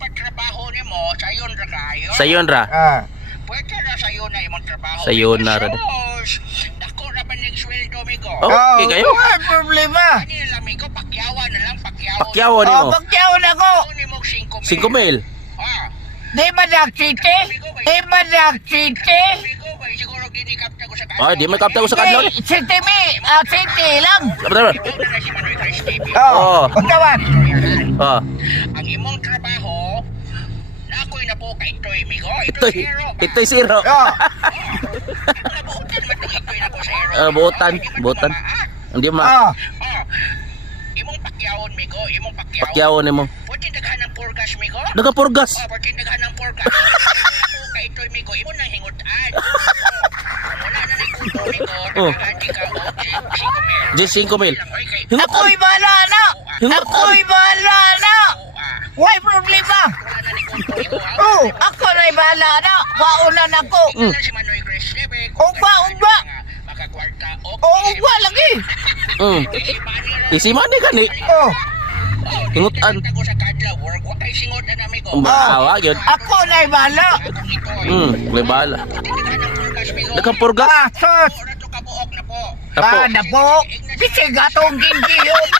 pagtrabaho ni mo, sayon ra kayo. Sayon ra. Pwede na sayo na imong trabaho. Sayon na ra. Dako na ba ning sweldo, migo? Okay kayo. Wala problema. Kanila, migo, pakyawan na lang, pakyawan. Pakyawan nimo. Pagyawan ako. Pakyawan ni mo 5,000. 5,000. Di Madak City? Di Madak City? Migo, ba, siguro ginikap na ko sa Ay, di may kapta ko sa kadlon. City me. City lang. Betul. Ikaw na si Manoy Chris TV. Oo. Pagyawan. Oh. Ang imong trabaho, na ako'y napuka ito'y, migo. Ito'y ito'y zero. Nabuutan man itong ito'y na ko sa hero. Buutan, buutan. Hindi ma. Imong pakyawon, migo. Imong pakyawon. Pakyawon nimo. Pwede daghan ng purgas, migo. Nagapurgas. Pwede daghan ng purgas. Napuka ito'y, migo. Imo nang hingutan. Wala na rin kuto, migo. Nakahati ka o 5,000. Just 5,000. Ako'y bahala na. Ako'y bahala na. Why problema? Wala na rin kuto, migo. Oh, ako na'y bahala na. Waunan ako. Ikaw na si Manoy Chris TV. Ugba, ugba. Makakwarta. Oh, ugba lagi. Isi man ni kani. Oh, Hingutan. Tago sa kadlaw, work wa kay singot na nami ko. Bawa gyud. ako na'y bahala. Akong ito. May bala. Nagkapurgas. Nagapurgas. Sus. Ora to kabuok na po. Tapo. Na po. Bisig atong ginggiyot.